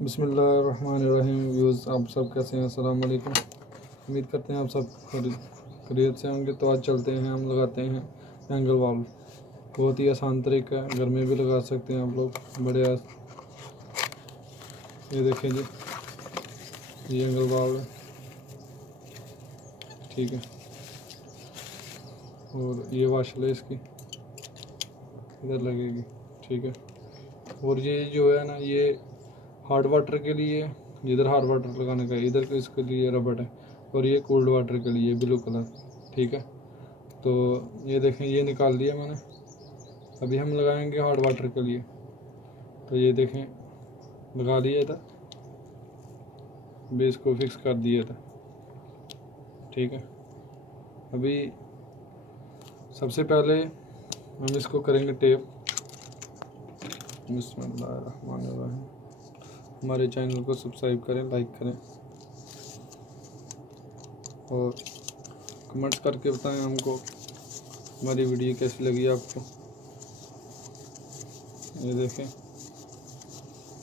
बिस्मिल्लाहिर्रहमानिर्रहीम। व्यूज़ आप सब कैसे हैं? अस्सलाम वालेकुम। उम्मीद करते हैं आप सब खैरियत से होंगे। तो आज चलते हैं, हम लगाते हैं एंगल वाल्व। बहुत ही आसान तरीका है, घर में भी लगा सकते हैं आप लोग बड़े ये देखें जी, ये एंगल वाल्व है, ठीक है। और ये वाशल है, इसकी इधर लगेगी, ठीक है। और ये जो है ना, ये हार्ड वाटर के लिए, जिधर हार्ड वाटर लगाने का इधर इसके लिए रबड़ है, और ये कोल्ड वाटर के लिए ब्लू कलर, ठीक है। तो ये देखें, ये निकाल दिया मैंने। अभी हम लगाएंगे हार्ड वाटर के लिए। तो ये देखें, लगा दिया था, बेस को फिक्स कर दिया था, ठीक है। अभी सबसे पहले हम इसको करेंगे टेप। बिस्मिल्लाहिर्रहमानिर्रहीम। हमारे चैनल को सब्सक्राइब करें, लाइक करें और कमेंट्स करके बताएं हमको हमारी वीडियो कैसी लगी आपको। ये देखें,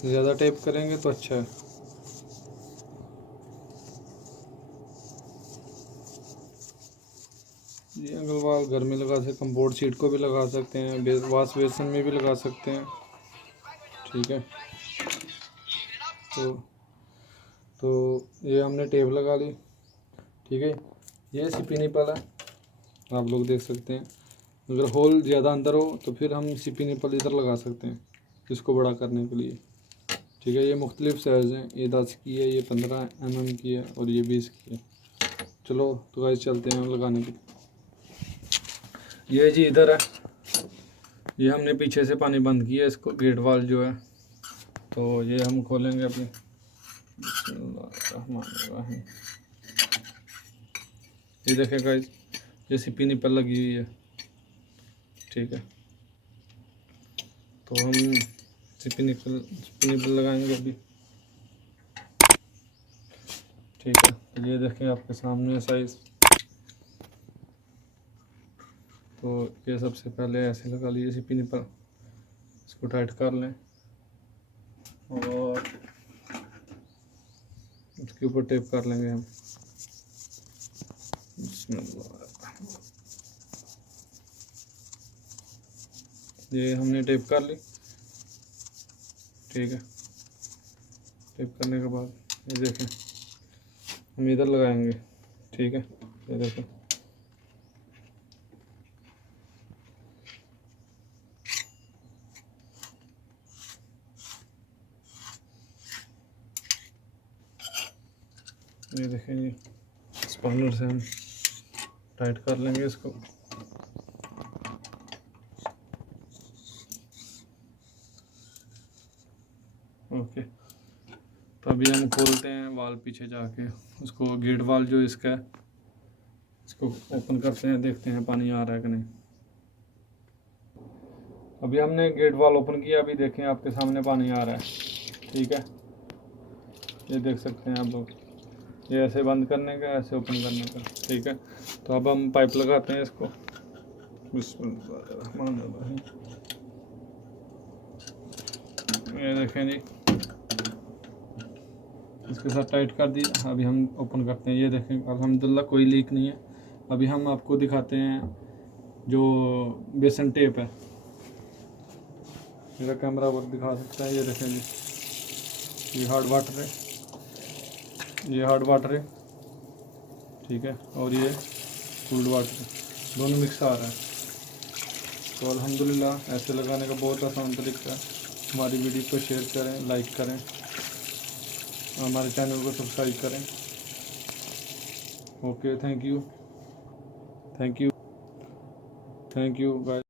ज़्यादा टेप करेंगे तो अच्छा है। ये एंगल वाल्व घर में लगा सकते हैं, बोर्ड सीट को भी लगा सकते हैं, वाश बेसिन में भी लगा सकते हैं, ठीक है। तो ये हमने टेप लगा ली, ठीक है। ये सीपी निपल है, आप लोग देख सकते हैं। अगर होल ज़्यादा अंदर हो तो फिर हम सीपी निपल इधर लगा सकते हैं, इसको बड़ा करने के लिए, ठीक है। ये मुख्तलिफ साइज़ हैं, ये 10 की है, ये 15 mm की है, और ये 20 की है। चलो तो गाइस चलते हैं लगाने के लिए। ये जी इधर है, ये हमने पीछे से पानी बंद किया इसको, गेट वाल जो है। तो ये हम खोलेंगे अभी। बिस्मिल्लाहिर्रहमानिर्रहीम। ये देखें गाइस, ये सीपी निपल लगी हुई है, ठीक है। तो हम सीपी निपल लगाएंगे अभी, ठीक है। तो ये देखें आपके सामने साइज़। तो ये सबसे पहले ऐसे लगा लीजिए सीपी निपल, इसको टाइट कर लें और उसके ऊपर टेप कर लेंगे हम। ये हमने टेप कर ली, ठीक है। टेप करने के बाद ये देखें, हम इधर लगाएंगे, ठीक है। ये देखें, ये देखें जी, स्पॉनर से हम टाइट कर लेंगे इसको। ओके, तो अभी हम खोलते हैं वाल पीछे जाके, उसको गेट वाल जो इसका है, इसको ओपन करते हैं, देखते हैं पानी आ रहा है कि नहीं। अभी हमने गेट वाल ओपन किया, अभी देखें आपके सामने पानी आ रहा है, ठीक है। ये देख सकते हैं आप लोग, ये ऐसे बंद करने का, ऐसे ओपन करने का, ठीक है। तो अब हम पाइप लगाते हैं इसको। बिस्मिल्लाहिर्रहमानिर्रहीम। ये देखें जी, इसके साथ टाइट कर दी। अभी हम ओपन करते हैं, ये देखें अल्हम्दुलिल्लाह कोई लीक नहीं है। अभी हम आपको दिखाते हैं जो बेसन टेप है, मेरा कैमरा वर्क दिखा सकता है। ये देखें जी, ये हार्ड वाटर है, ये हार्ड वाटर है, ठीक है। और ये कोल्ड वाटर है, दोनों मिक्स आ रहा है। तो अल्हम्दुलिल्लाह ऐसे लगाने का बहुत आसान तरीका है। हमारी वीडियो को शेयर करें, लाइक करें, हमारे चैनल को सब्सक्राइब करें। Okay, thank you, thank you, thank you guys.